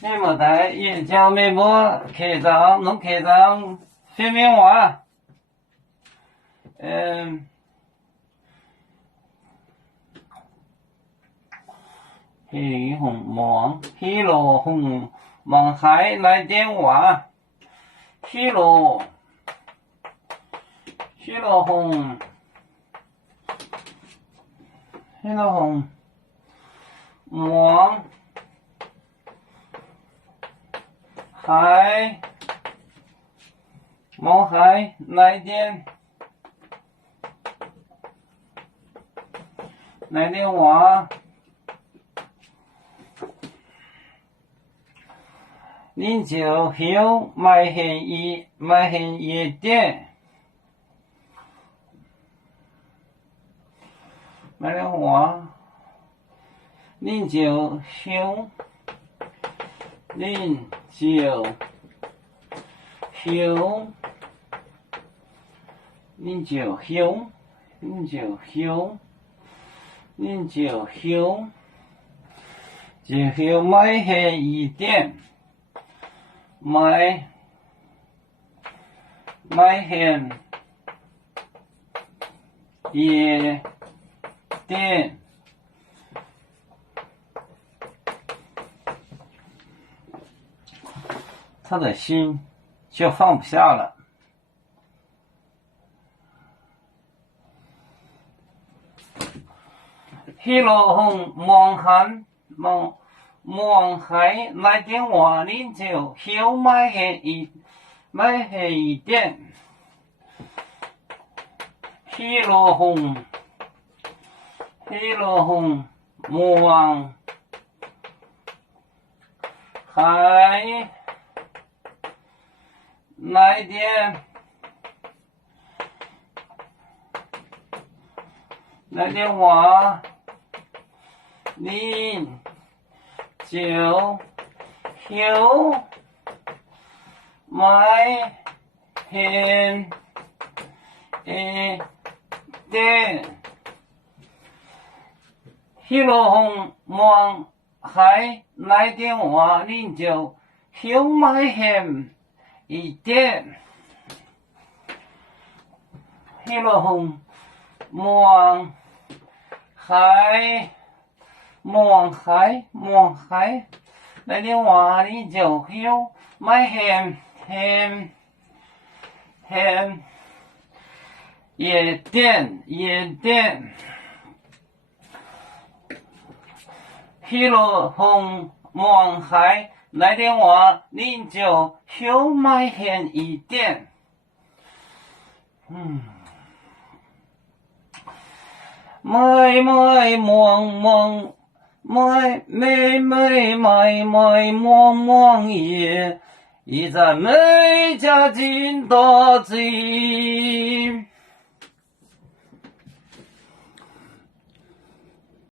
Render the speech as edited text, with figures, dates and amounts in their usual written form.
你莫在也叫微博开张，侬开张说明话。黑红忙，黑罗红忙还来电话，黑罗红，黑罗红忙还来电话。你就休买黑夜店，买电话，你就休买黑夜店。买黑夜店，他的心就放不下了。黑罗红忙还来电话，你就休买黑夜店。黑罗红忙还来电话，你就休买黑夜店。黑罗红忙还来电话，你就休买黑夜店。黑罗红忙还来电话，你就休买黑夜店。黑罗红忙还来电话，你就休买黑夜店。买也，一盏美家金大金。